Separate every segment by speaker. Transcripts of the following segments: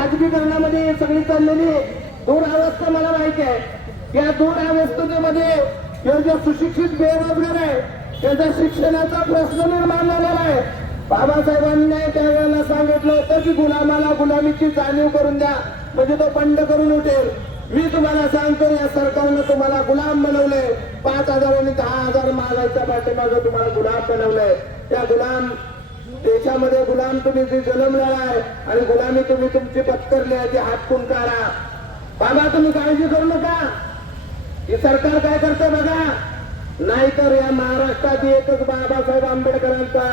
Speaker 1: खाजगीकरणामध्ये सगळी चाललेली दूर अवस्था मला माहिती आहे. या दूर अवस्थेमध्ये सुशिक्षित बेरोजगार आहे त्यांचा शिक्षणाचा प्रश्न निर्माण झालेला आहे. बाबासाहेबांनी त्यावेळेला सांगितलं होतं की गुलामाला गुलामीची जाणीव करून द्या म्हणजे तो बंड करून उठेल. मी तुम्हाला सांगतो या सरकारनं तुम्हाला गुलाम बनवलंय. पाच हजार आणि दहा हजार मागायच्या पाठीमागं तुम्हाला गुलाम बनवलंय. त्या गुलाम देशामध्ये गुलाम तुम्ही जे जन्मलेला आहे आणि गुलामी तुम्ही तुमची पत्करली आहे ती हातकून काढा बाबा तुम्ही काळजी करू नका. हे सरकार काय करतं बघा? नाहीतर या महाराष्ट्रात एकच बाबासाहेब आंबेडकरांचा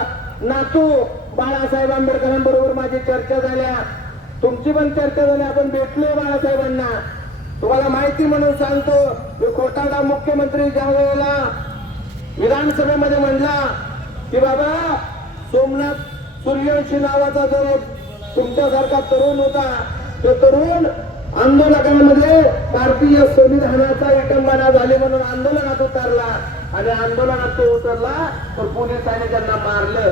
Speaker 1: नातू बाळासाहेब आंबेडकरांबरोबर माझी चर्चा झाल्या. तुमची पण चर्चा झाली आपण भेटलोय बाळासाहेबांना. तुम्हाला माहिती म्हणून सांगतो मी खोटाडा मुख्यमंत्री ज्या वेळेला विधानसभेमध्ये म्हणला की बाबा सोमनाथ सूर्यवंशी नावाचा जो तुमच्यासारखा तरुण होता तो तरुण आंदोलकांमध्ये भारतीय संविधानाचा विटंबना झाली म्हणून आंदोलनात उतरला. आणि आंदोलनात तो उतरला तर पोलिसांनी त्यांना मारलं.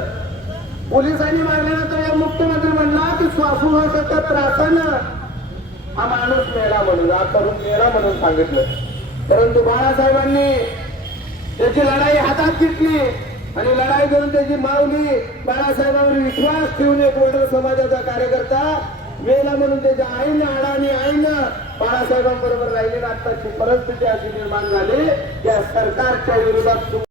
Speaker 1: पोलिसांनी मारल्यानंतर या मुख्यमंत्री म्हणला की श्वासोश्वासाच्या त्रासानं हा माणूस मेला म्हणून हा तरुण मेला म्हणून सांगितलं. परंतु बाळासाहेबांनी त्याची लढाई हातात घेतली. आणि लढाई करून त्याची माऊली बाळासाहेबांवर विश्वास ठेवून एक वडील समाजाचा कार्यकर्ता मेला म्हणून त्याच्या आईनं अडाणी आईनं बाळासाहेबांबरोबर राहिली आताची परिस्थिती अशी निर्माण झाली. त्या सरकारच्या विरोधात